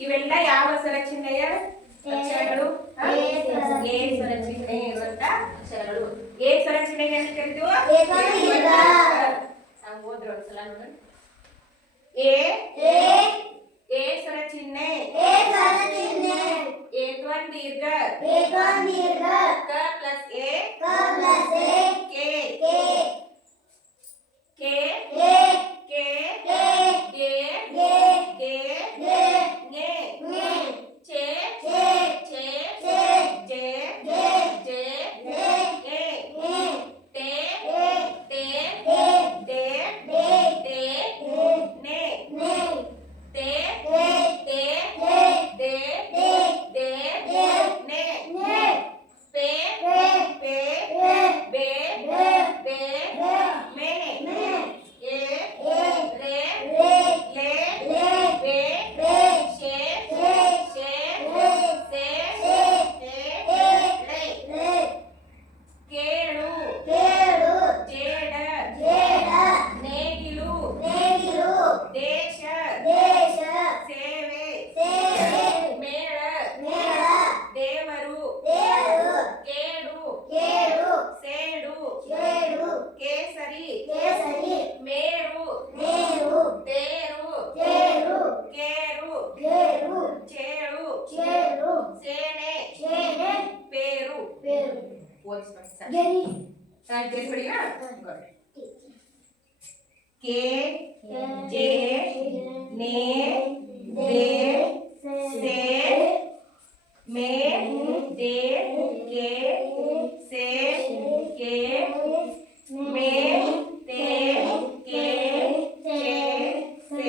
ಇವೆಲ್ಲ ಯಾವ ಸ್ವರಚಿಹ್ನೆಯ ಅಕ್ಷರಗಳು ಎ ಸ್ವರಚಿಹ್ನೆ ಇರುವಂತ ಅಕ್ಷರಗಳು ಎ ಸ್ವರಚಿಹ್ನೆಗೆ ಅಂತ ಕರಿತೀವ ನಾವು ಓದ್ರಿ ಒಂದ್ಸಲ ನೋಡಿ ಎ ಎ ಸ್ವರಚಿಹ್ನೆ ಎ ಸ್ವರಚಿಹ್ನೆ ಏತ್ವನ್ ದೀರ್ಘ ಏತ್ವನ್ ದೀರ್ಘ ಕ ಪ್ಲಸ್ ಎ What's my second? Gary. Third grade படியா? Good. K J Ne De Se Me De Ke Se Ke Me Te Ke Se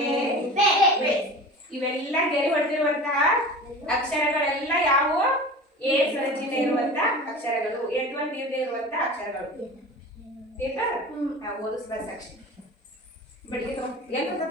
Se ಇವೆಲ್ಲ ಗೆರೆ ಹೊಡೆದಿರುವಂತಹ ಅಕ್ಷರಗಳೆಲ್ಲ ಯಾವುವು ಎ ಸ್ವರಚಿತ ಇರುವಂತ ಅಕ್ಷರಗಳು ಎಟ್ ಒನ್ ಇರುವಂತ ಅಕ್ಷರಗಳು. ಪೇಪರ್ ಓದಿಸ್ಬಾರ ಸಾಕ್ಷಿ. ಬಿಡ್ಲಿ ಎಲ್ಲ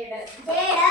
Jada. Jada.